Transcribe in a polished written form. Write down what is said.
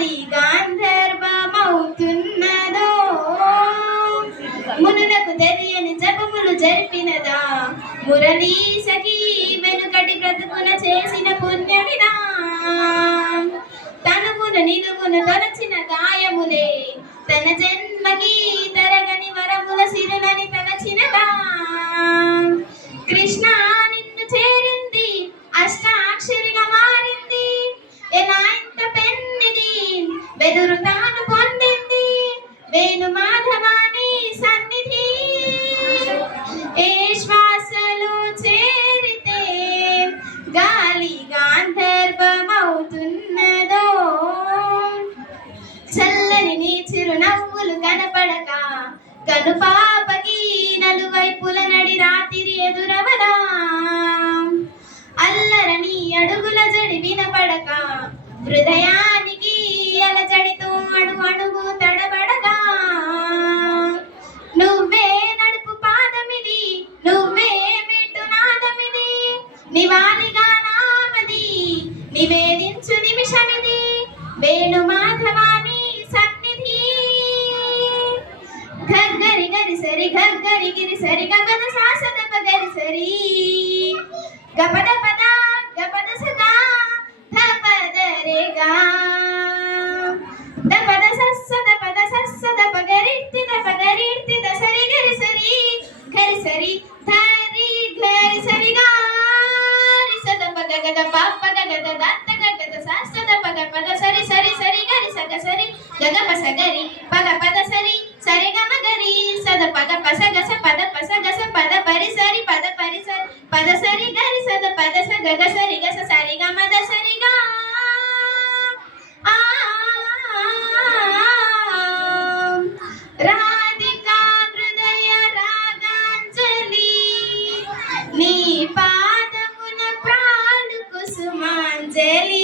గాలి గాంధర్వమవుతున్నదో మునులకు తెలియని జపములు జరిపినదా మురళీ సఖీ వెనుకటి బ్రతుకున చేసిన పుణ్యమిదా తనువును నిలువును తొలచిన గాయములే తన జన్మకి తరగని వరముల సిరులని తలచినదా కృష్ణ నిన్ను చేరింది అష్టాక్షరిగా మారింది ఎలా ఇంత పెన్నిది వెదురు తాను పొందింది వేణు మాధవాని సన్నిధి ఏ శ్వాసలో చేరితే గాలి గాంధర్వమవుతున్నదో చల్లని నీ చిరునవ్వులు కనపడక కనుపాపకి నలువైపుల నడి రాత్రి ఎదురవదా అల్లరని అడుగుల జడి వినపడక హృదయానికి అలజడితో అడుగు తడబడగా నువ్వే నడుపు పాదమిది నువ్వే మెట్టు నాదమిది నివాళిగా నామది నివేదించు నిమిషమిది వేణు మాధవాని సన్నిధి గరి గరి సరి గరి గిరి సరి గపద సాసద పగరి సరి గపద పద గపద సదా ధపద రేగా దపద సస్సద పద సస్సద పగరిర్తి దపగరిర్తి దసరి గరి సరి ధరి గరి సరి గారి సద పగ గద పాప గద దత్త గద సాసద పగ పద సరి సరి సరి గరి సగ సరి గగ పస గరి పగ పద సరి సరి గమ గరి సద పగ పస గస పద పస గస పద పరి సరి పద పరి సరి పద సరి గరి సద పద స గగ సరి గస సరి గమ ద సరి గా రాధికా హృదయ రాగాంజలి నీ పాదమున ప్రాణు కుసుమాంజలి